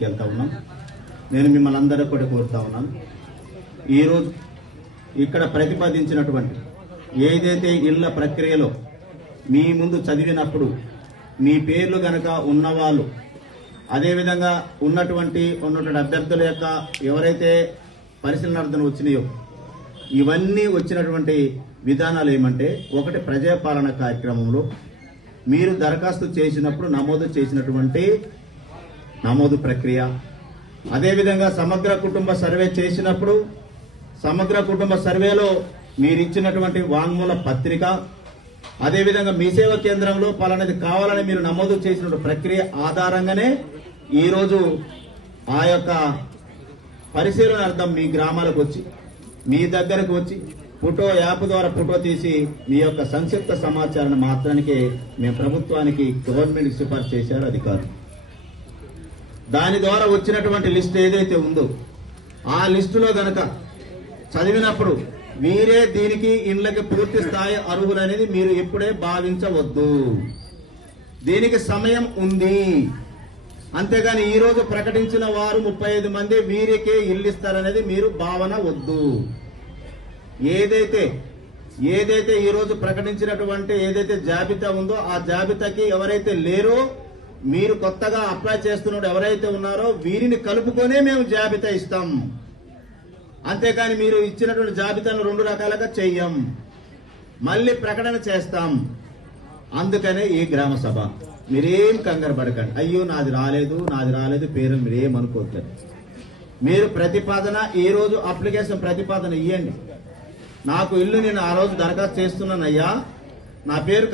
తీసుకెళ్తా ఉన్నాం. నేను మిమ్మల్ని అందరూ కూడా కోరుతా ఉన్నాను. ఈరోజు ఇక్కడ ప్రతిపాదించినటువంటి ఏదైతే ఇళ్ళ ప్రక్రియలో మీ ముందు చదివినప్పుడు మీ పేర్లు గనక ఉన్నవాళ్ళు అదేవిధంగా ఉన్నటువంటి ఉన్నటువంటి అభ్యర్థుల యొక్క ఎవరైతే పరిశీలనార్థం వచ్చినాయో ఇవన్నీ వచ్చినటువంటి విధానాలు ఏమంటే ఒకటి ప్రజాపాలన కార్యక్రమంలో మీరు దరఖాస్తు చేసినప్పుడు నమోదు చేసినటువంటి నమోదు ప్రక్రియ. అదేవిధంగా సమగ్ర కుటుంబ సర్వే చేసినప్పుడు సమగ్ర కుటుంబ సర్వేలో మీరు ఇచ్చినటువంటి వాంగ్మూల పత్రిక అదేవిధంగా మీ సేవ కేంద్రంలో పలానది కావాలని మీరు నమోదు చేసిన ప్రక్రియ ఆధారంగానే ఈరోజు ఆ యొక్క పరిశీలన అర్థం మీ గ్రామాలకు వచ్చి మీ దగ్గరకు వచ్చి ఫోటో యాప్ ద్వారా ఫోటో తీసి మీ యొక్క సంక్షిప్త సమాచారాన్ని మాత్రానికే మేము ప్రభుత్వానికి గవర్నమెంట్ సిఫార్సు చేశారు అధికారులు. దాని ద్వారా వచ్చినటువంటి లిస్ట్ ఏదైతే ఉందో ఆ లిస్టులో గనక చదివినప్పుడు మీరే దీనికి ఇండ్లకి పూర్తి స్థాయి అర్హులు అనేది మీరు ఎప్పుడే భావించవద్దు. దీనికి సమయం ఉంది. అంతేగాని ఈ రోజు ప్రకటించిన వారు ముప్పై ఐదు మంది వీరికే ఇల్లు ఇస్తారనేది మీరు భావన వద్దు. ఏదైతే ఏదైతే ఈరోజు ప్రకటించినటువంటి ఏదైతే జాబితా ఉందో ఆ జాబితాకి ఎవరైతే లేరో మీరు కొత్తగా అప్లై చేస్తున్న ఎవరైతే ఉన్నారో వీరిని కలుపుకొనే మేము జాబితా ఇస్తాం. అంతేకాని మీరు ఇచ్చినటువంటి జాబితాను రెండు రకాలుగా చెయ్యం మళ్ళీ ప్రకటన చేస్తాం. అందుకనే ఈ గ్రామ సభ. మీరేం కంగారు పడకండి. అయ్యో నాది రాలేదు నాది రాలేదు పేరు మీరేం అనుకోవద్దు మీరు ప్రతిపాదన ఈ రోజు అప్లికేషన్ ప్రతిపాదన ఇవ్వండి నాకు ఇల్లు నేను ఆ రోజు దరఖాస్తు చేస్తున్నానయ్యా. నా పేరు